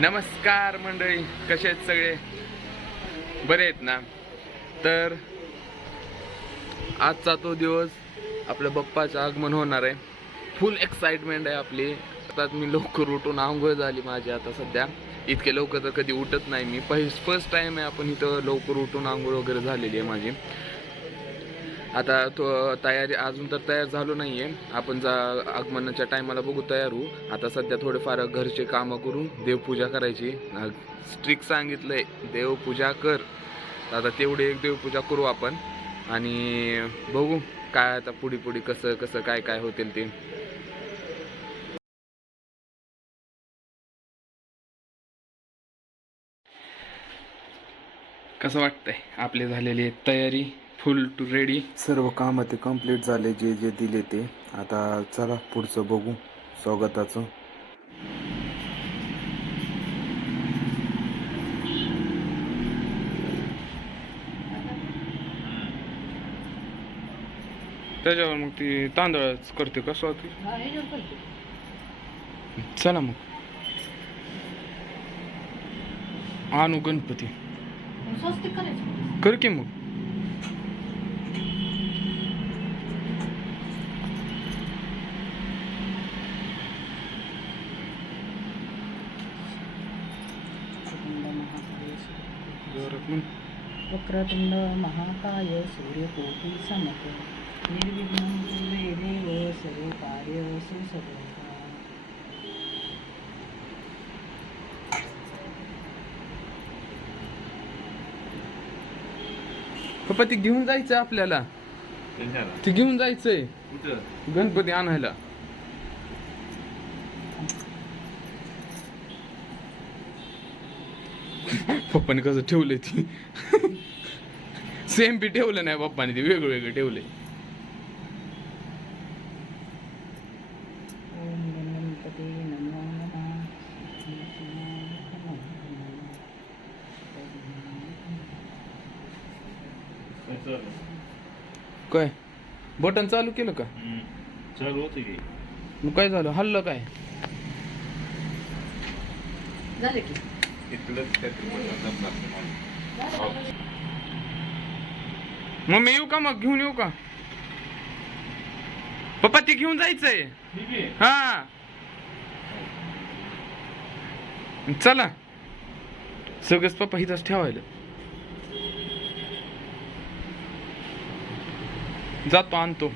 नमस्कार मंडळी, कसे आहेत सगळे? बरे आहेत ना? तर आजचा तो दिवस आपल्या बाप्पाचं आगमन होणार आहे. फुल एक्साइटमेंट आहे आपली. आता मी लवकर उठून आंघोळ झाली माझी. आता सध्या इतके लवकर तर कधी उठत नाही मी. फर्स्ट टाइम आहे आपण इथं लवकर उठून आंघोळ वगैरे झालेली आहे माझी. आता तो तयारी अजून तर तयार झालो नाही आहे. आपण आगमनाच्या टायमाला बघू तयार होऊ. आता सध्या थोडेफार घरचे कामं करून देवपूजा करायची. स्ट्रिक्ट सांगितलंय देवपूजा कर. आता तेवढी एक देवपूजा करू आपण आणि बघू काय आता पुढे कसं कसं काय काय होतील ते. कसं वाटतंय? आपली झालेली तयारी फुल टू रेडी. सर्व काम ते कंप्लीट झाले जे जे दिले ते. आता चला पुढचं बघू स्वागताचं. त्याच्यावर मग ती तांदळाच करते कसं होती. चला मग आणू गणपती कर की मग. वक्रतुंड महाकाय सूर्यकोटि समप्रभ निर्विघ्नं कुरु देव सर्वकार्येषु सर्वदा. पप्पा ती घेऊन जायचं आपल्याला. ती घेऊन जायचंय गणपती आणायला. पप्पाने कसं ठेवलंय ती. सेम बी ठेवलं नाही पप्पाने, ते वेगळं वेगळं ठेवलंय. ओम गणपते नमो नमः. काय बटन चालू केलं का? चालू होते की मग काय झालं? हल्लं काय? झाले की मग मी येऊ का? मग घेऊन येऊ का? पप्पा ती घेऊन जायचंय. हा चला सगळंच पप्पा इथंच ठेवायला. जातो आणतो.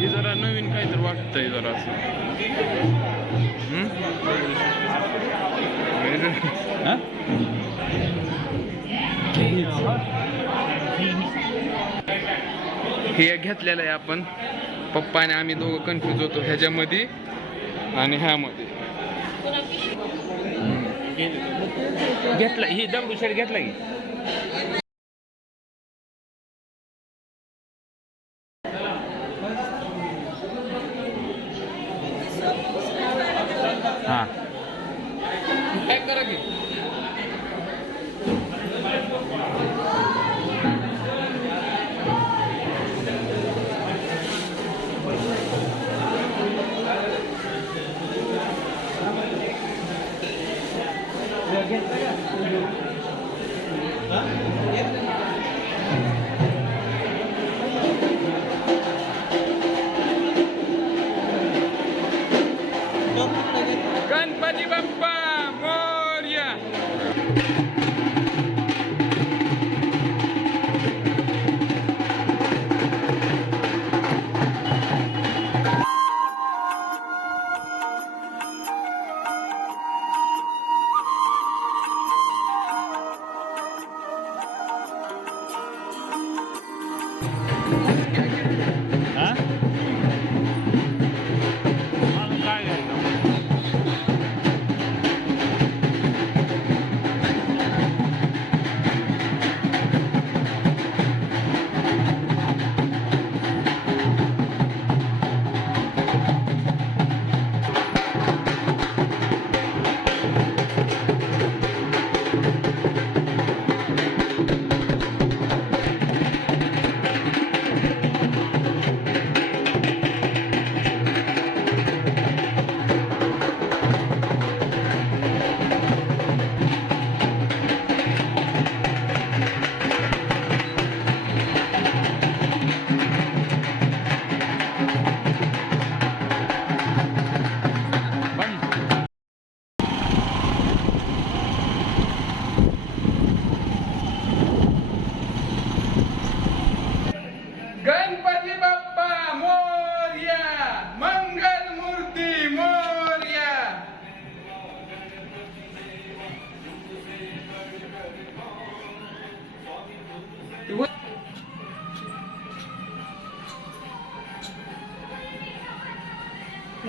हे जरा नवीन काहीतरी वाटतंय जरा असं. हे घेतलेलं आहे आपण. पप्पा आणि आम्ही दोघं कन्फ्युज होतो ह्याच्यामध्ये आणि ह्यामध्ये. घेतला ही दगडूशेठ घेतला की. हा काय करा की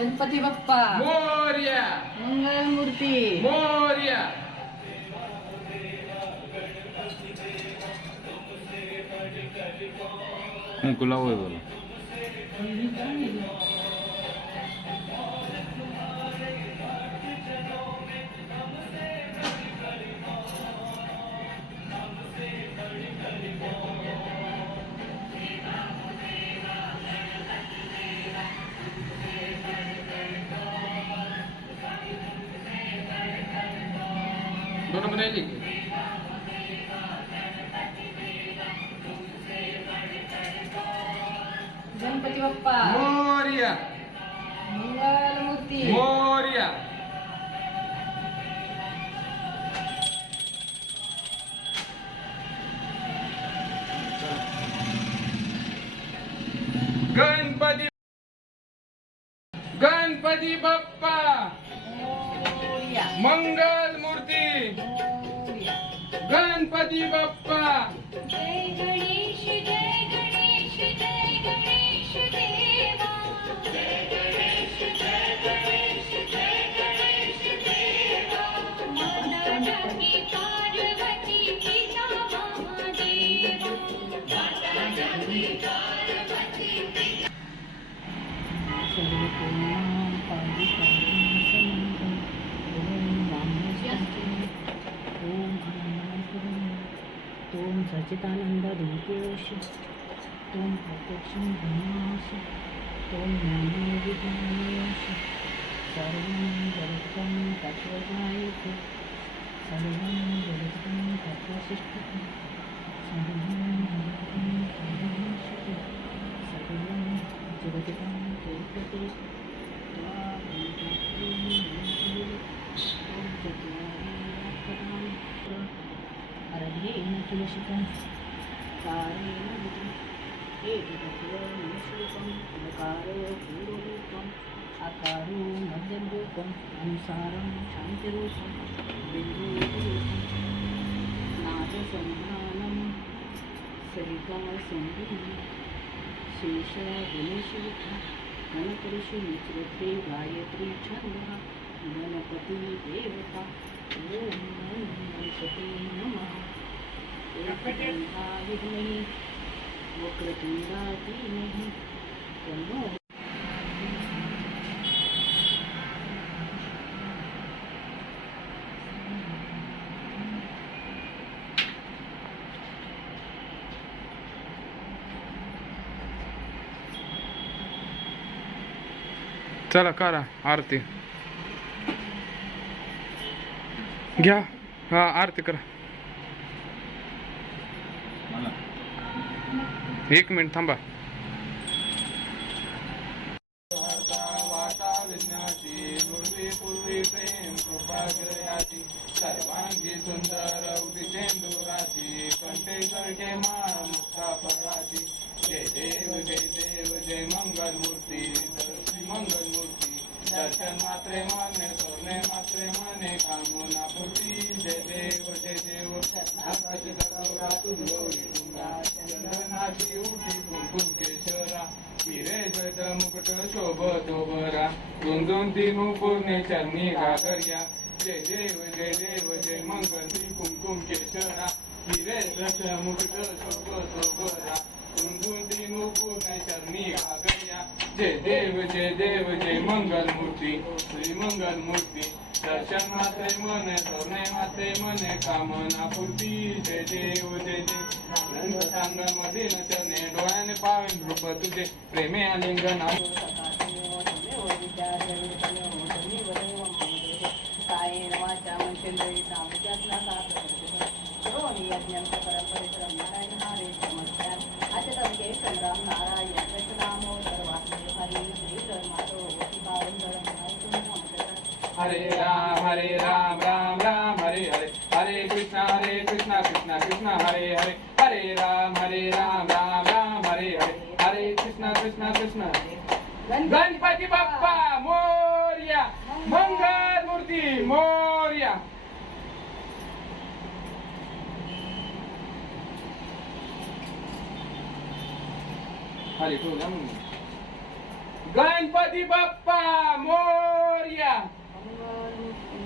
गणपती बाप्पा मोरया मंगलमूर्ती मोरया. कुंकू लावूया बोला. दोन बनायली गणपती बाप्पा मोरया मंगलमूर्ती मोरया. गणपती गणपती बाप्पा मोरया मंगल मूर्ती. मोरया. गणपती बाप्पा जय गणेश जय गणेश जय गणेश देवा जय गणेश जय गणेश जय गणेश देवा माता जागी पार्वती पिता महादेवा माता जागी पार्वती पिता सर्वपूर्णां पादिकां समन्तं ॐ वामस्वस्ति ॐ अनन्तरं ॐ सच्चिदानन्दरूपेषु ॐ प्रत्यक्षं ब्रह्मासु ॐ ज्ञानविज्ञानेषु सर्वं जगतं तत्त्वज्ञायते सर्वं जगतं तत्त्वशिष्टते सर्वं जगतं सर्वविष्यते सर्वं जगतं केल्पते अरण्येन तुलसितं कारेण बुद्धं एकतत्त्वनिश्चितं नकारो पूर्वरूपम् आकारो मध्यं रूपम् अनुसारं शान्तिरूपं बिन्दुरूपं नादसंधानं सरितासङ्गीतं शेषगणेशयुक्तं गणपतिषु निचरते गायत्री छन्दः गणपति देवता ॐ गणपते नमः एकदन्ता विद्महे वक्रतुण्डा धीमहि तन्नो चला करा आरती घ्या. हा आरती करा. मला 1 मिनिट थांबा. सर्वांगी सुंदर उदिचेंदुराची कंठे करके माळ मुक्तापराची. जय देव जय देव जय मंगल मूर्ती श्री मंगल मूर्ती. दर्शन मात्रे माने सोने मात्रे माने कामना पूर्ती. जय देव जय देव गणपती गौरा तुंगोरी तुंगा चंदनाची उठी कुंकुम केशरा. हिरे गद मुकुट शोभतो बरा. दोन दोन तीन पूर्णे चरणी घागर्या. जय देव जय मंगल श्री कुंकुम केशरा. हिरे गद मुकुट शोभतो बरा. दोन दोन तीन पूर्णे चरणी घागर्या. जय देव जय मंगल मूर्ती श्री मंगल मूर्ती. दर्शन मात्रे मने सोने मात्रे मने कामना पूर्ती. जय देव सांग मधील चरणे डोळ्याने पावेन रूप तुझे प्रेमे आलिंगन. कायेन वाचा मनसेंद्रिय यज्ञं परपरिश्रम नारायण हरे समस्यान आचरण के संग्राम नारायण कृष्णामो सर्वात्मे हरि श्री धर्मातो गोपीकावंदरम हरे राम राम राम हरे हरे. हरे कृष्णा कृष्णा कृष्णा हरे हरे. हरे राम राम राम हरे हरे. हरे कृष्णा कृष्णा. गणपती बाप्पा मोरया मंगल मूर्ती मोरया. खाली ठेवू द्या मग. गणपती बाप्पा मोरया. मंगलमूर्ती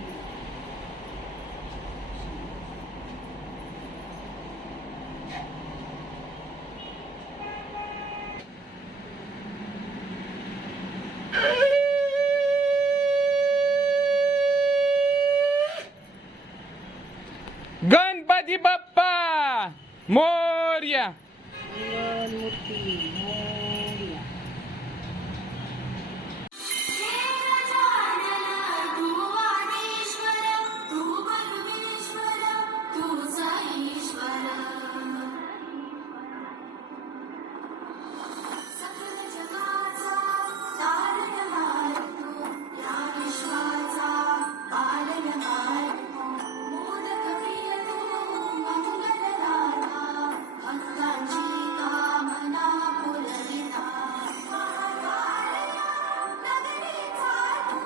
गणपती बाप्पा मोरया. मंगलमूर्ती मोरया. तू आदिश्वर तू परमेश्वर तूचा ईश्वर सकल जगाचा तारणहार तू या विश्वाचा पालनहार तू मोदक प्रिय तू मंगलदाता भक्तांची कामना पुरविता महाकालया नगरीचा तू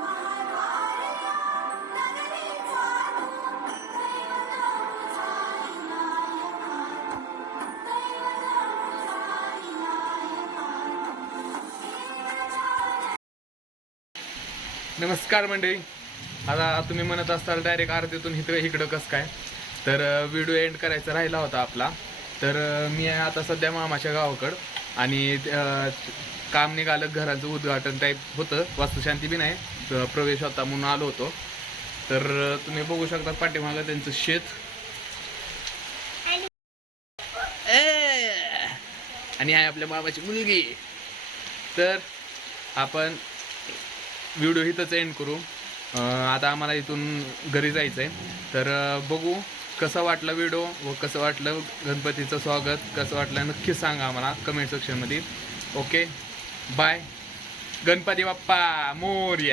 महाकालया नगरीचा तू दैवत तुझाई नायका दैवत तुझाई नायका नमस्कार मंडळी. आता तुम्ही म्हणत असाल डायरेक्ट आरतीतून इकडं कसं काय, तर व्हिडिओ एंड करायचा राहिला होता आपला. तर मी आहे आता सध्या मामाच्या गावाकडं आणि काम निघालं, घराचं उद्घाटन टाईप होतं, वास्तुशांती बी नाही, प्रवेश होता म्हणून आलो होतो. तर तुम्ही बघू शकता पाठीमागं त्यांचं शेत आणि आहे आपल्या मामाची मुलगी. तर आपण व्हिडिओ इथंच एंड करू. आता आम्हाला इथून घरी जायचं आहे. तर बघू कसं वाटलं व्हिडिओ व कसं वाटलं गणपतीचं स्वागत, कसं वाटलं नक्की सांगा आम्हाला कमेंट सेक्शनमध्ये. Okay bye. गणपती बाप्पा मोरया.